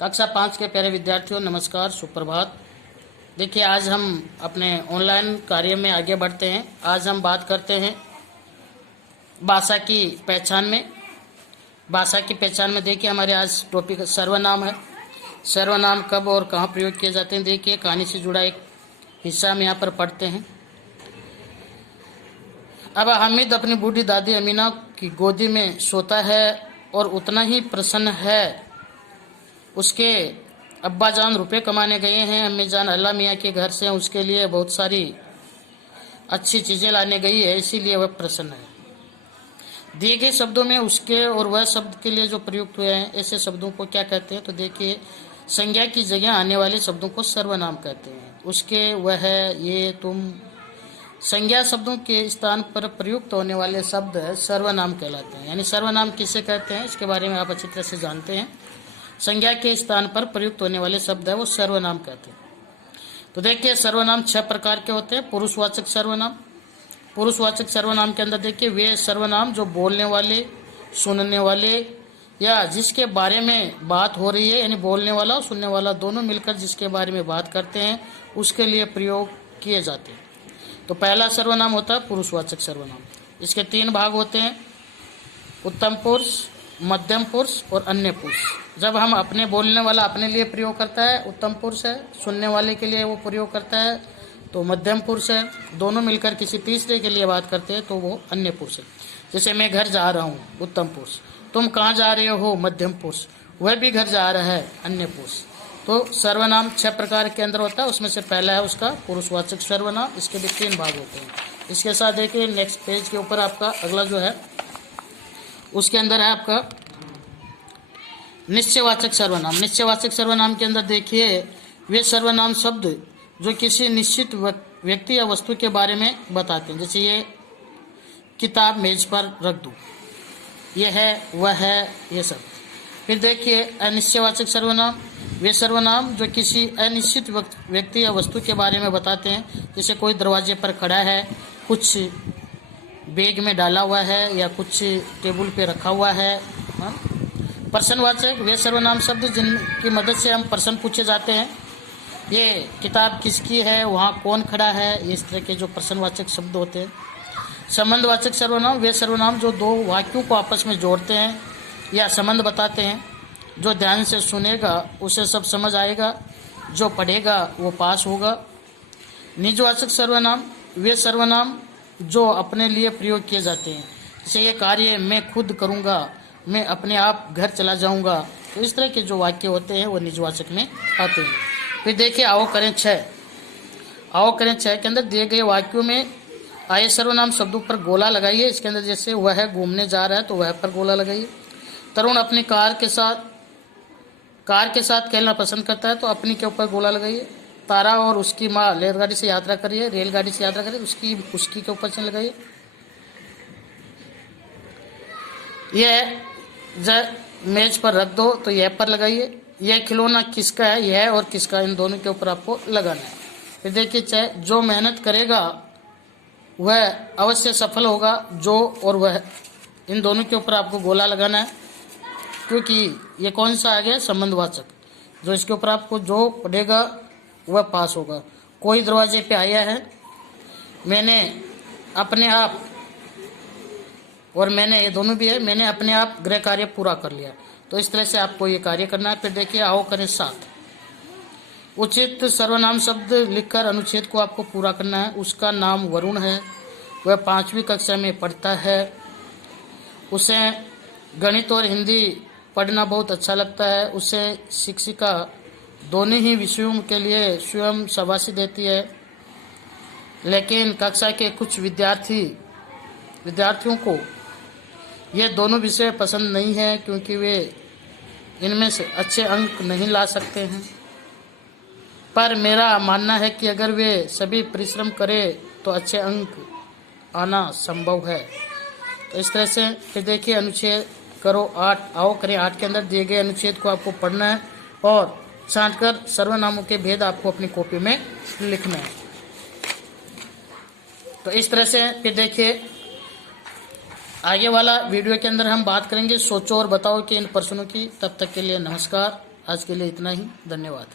कक्षा 5 के प्यारे विद्यार्थियों, नमस्कार, सुप्रभात। देखिए, आज हम अपने ऑनलाइन कार्य में आगे बढ़ते हैं। आज हम बात करते हैं भाषा की पहचान में। भाषा की पहचान में देखिए, हमारे आज टॉपिक सर्वनाम है। सर्वनाम कब और कहाँ प्रयोग किए जाते हैं, देखिए कहानी से जुड़ा एक हिस्सा हम यहाँ पर पढ़ते हैं। अब हामिद अपनी बूढ़ी दादी अमीना की गोदी में सोता है और उतना ही प्रसन्न है। उसके अब्बा जान रुपये कमाने गए हैं, अम्मी जान अल्लाह मियाँ के घर से उसके लिए बहुत सारी अच्छी चीज़ें लाने गई है, इसीलिए वह प्रसन्न है। दिए गए शब्दों में उसके और वह शब्द के लिए जो प्रयुक्त हुए हैं, ऐसे शब्दों को क्या कहते हैं? तो देखिए, संज्ञा की जगह आने वाले शब्दों को सर्वनाम कहते हैं। उसके, वह, ये, तुम, संज्ञा शब्दों के स्थान पर प्रयुक्त होने वाले शब्द सर्वनाम कहलाते हैं। यानी सर्वनाम किसे कहते हैं, इसके बारे में आप अच्छी तरह से जानते हैं। संज्ञा के स्थान पर प्रयुक्त होने वाले शब्द है वो सर्वनाम कहते हैं। तो देखिए, सर्वनाम 6 प्रकार के होते हैं। पुरुषवाचक सर्वनाम। पुरुषवाचक सर्वनाम के अंदर देखिए, वे सर्वनाम जो बोलने वाले, सुनने वाले या जिसके बारे में बात हो रही है, यानी बोलने वाला और सुनने वाला दोनों मिलकर जिसके बारे में बात करते हैं, उसके लिए प्रयोग किए जाते हैं। तो पहला सर्वनाम होता है पुरुषवाचक सर्वनाम। इसके 3 भाग होते हैं: उत्तम पुरुष, मध्यम पुरुष और अन्य पुरुष। जब हम अपने बोलने वाला अपने लिए प्रयोग करता है, उत्तम पुरुष है। सुनने वाले के लिए वो प्रयोग करता है तो मध्यम पुरुष है। दोनों मिलकर किसी तीसरे के लिए बात करते हैं तो वो अन्य पुरुष है। जैसे मैं घर जा रहा हूँ, उत्तम पुरुष। तुम कहाँ जा रहे हो, मध्यम पुरुष। वह भी घर जा रहा है, अन्य पुरुष। तो सर्वनाम 6 प्रकार के अंदर होता है। उसमें से पहला है उसका पुरुषवाचक सर्वनाम। इसके भी 3 भाग होते हैं। इसके साथ देखिए, नेक्स्ट पेज के ऊपर आपका अगला जो है उसके अंदर है आपका निश्चयवाचक सर्वनाम। निश्चयवाचक सर्वनाम के अंदर देखिए, वे सर्वनाम शब्द जो किसी निश्चित व्यक्ति या वस्तु के बारे में बताते हैं। जैसे ये किताब मेज पर रख दूँ, ये है, वह है, ये सब। फिर देखिए अनिश्चयवाचक सर्वनाम। वे सर्वनाम जो किसी अनिश्चित व्यक्ति या वस्तु के बारे में बताते हैं। जैसे कोई दरवाजे पर खड़ा है, कुछ बैग में डाला हुआ है या कुछ टेबल पे रखा हुआ है। प्रश्नवाचक, वे सर्वनाम शब्द जिनकी मदद से हम प्रश्न पूछे जाते हैं। ये किताब किसकी है, वहाँ कौन खड़ा है, इस तरह के जो प्रश्नवाचक शब्द होते हैं। संबंधवाचक सर्वनाम, वे सर्वनाम जो 2 वाक्यों को आपस में जोड़ते हैं या संबंध बताते हैं। जो ध्यान से सुनेगा उसे सब समझ आएगा, जो पढ़ेगा वो पास होगा। निजवाचक सर्वनाम, वे सर्वनाम जो अपने लिए प्रयोग किए जाते हैं। जैसे ये कार्य मैं खुद करूँगा, मैं अपने आप घर चला जाऊँगा। तो इस तरह के जो वाक्य होते हैं वो निजवाचक में आते हैं। फिर देखिए, आओ करें 6। आओ करें 6 के अंदर दिए गए वाक्यों में आए सर्वनाम शब्दों पर गोला लगाइए। इसके अंदर जैसे वह घूमने जा रहा है तो वह पर गोला लगाइए। तरुण अपनी कार के साथ खेलना पसंद करता है तो अपनी के ऊपर गोला लगाइए। तारा और उसकी माँ रेलगाड़ी से यात्रा करिए, रेलगाड़ी से यात्रा करिए, उसकी के ऊपर से लगाइए। यह मेज पर रख दो तो यह पर लगाइए। यह खिलौना किसका है, यह और किसका, इन दोनों के ऊपर आपको लगाना है। फिर देखिए, चाहे जो मेहनत करेगा वह अवश्य सफल होगा। जो और वह, इन दोनों के ऊपर आपको गोला लगाना है, क्योंकि ये कौन सा आ गया, संबंधवाचक। जो इसके ऊपर आपको जो पढ़ेगा वह पास होगा। कोई दरवाजे पे आया है, मैंने अपने आप, और मैंने, ये दोनों भी है, मैंने अपने आप गृह कार्य पूरा कर लिया। तो इस तरह से आपको ये कार्य करना है। फिर देखिए, आओ करें 7। उचित सर्वनाम शब्द लिखकर अनुच्छेद को आपको पूरा करना है। उसका नाम वरुण है, वह 5वीं कक्षा में पढ़ता है। उसे गणित और हिंदी पढ़ना बहुत अच्छा लगता है। उसे शिक्षिका दोनों ही विषयों के लिए स्वयं शाबाशी देती है, लेकिन कक्षा के कुछ विद्यार्थियों को ये दोनों विषय पसंद नहीं है, क्योंकि वे इनमें से अच्छे अंक नहीं ला सकते हैं। पर मेरा मानना है कि अगर वे सभी परिश्रम करें तो अच्छे अंक आना संभव है। तो इस तरह से फिर देखिए, अनुच्छेद करो 8। आओ करें 8 के अंदर दिए गए अनुच्छेद को आपको पढ़ना है और छांटकर सर्वनामों के भेद आपको अपनी कॉपी में लिखना है। तो इस तरह से फिर देखिए, आगे वाला वीडियो के अंदर हम बात करेंगे सोचो और बताओ कि इन प्रश्नों की। तब तक के लिए नमस्कार। आज के लिए इतना ही, धन्यवाद।